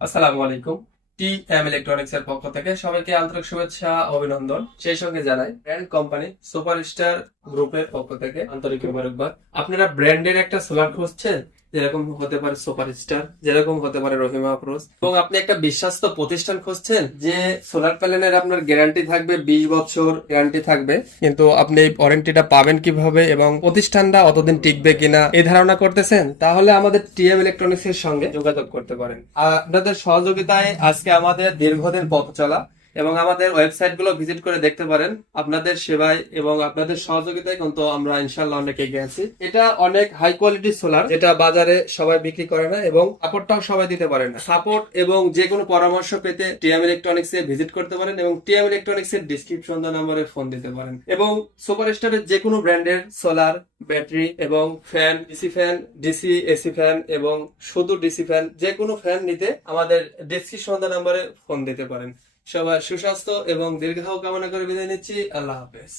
আসসালামু আলাইকুম। T M electronics এর পক্ষ থেকে সবাইকে আন্তরিক শুভেচ্ছা, অভিনন্দন। সেই সঙ্গে জানাই, ব্র্যান্ড কোম্পানি সুপারস্টার গ্রুপের পক্ষ থেকে আন্তরিক মোবারকবাদ। আপনারা ব্র্যান্ডের একটা সোলার খুঁজছেন? যেরকম হতে পারে সুপারস্টার যেরকম হতে পারে রহিমা আফরোজ। এবং আপনি একটা বিশ্বাস্ত প্রতিষ্ঠান খুঁজছেন যে সোলার প্যানেলের আপনার গ্যারান্টি থাকবে, বিশ বছর গ্যারান্টি থাকবে। কিন্তু আপনি এই ওয়ারেন্টিটা পাবেন কীভাবে এবং প্রতিষ্ঠানটা অতদিন টিকবে কিনা এই ধারণা করতেছেন? তাহলে আমাদের টিএম ইলেকট্রনিক্স এর সঙ্গে যোগাযোগ করতে পারেন। আপনাদের সহযোগিতায় আজকে আমাদের দীর্ঘদিন পথ চলা। এবং আমাদের ওয়েবসাইটগুলো ভিজিট করে দেখতে পারেন। আপনাদের সেবায় এবং আপনাদের সহযোগিতায় কিন্তু আমরা ইনশাল্লাহ অনেক এগিয়ে আছি। এটা অনেক হাই কোয়ালিটি সোলার যেটা বাজারে সবাই বিক্রি করে না এবং সাপোর্টটাও সবাই দিতে পারে না। সাপোর্ট এবং যে কোনো পরামর্শ পেতে টিএম ইলেকট্রনিক্স এ ভিজিট করতে পারেন এবং টিএম ইলেকট্রনিক্স এর ডিসক্রিপশন নাম্বারে ফোন দিতে পারেন। এবং সুপার স্টারের যে কোনো ব্র্যান্ডের সোলার ব্যাটারি এবং fan DC fan DC AC fan এবং শুধু ডিসি ফ্যান যে কোনো ফ্যান নিতে আমাদের ডিসক্রিপশন নাম্বারে ফোন দিতে পারেন। সবার সুস্বাস্থ্য এবং দীর্ঘ কামনা করে বিদায় নিচ্ছি। আল্লাহ হাফেজ।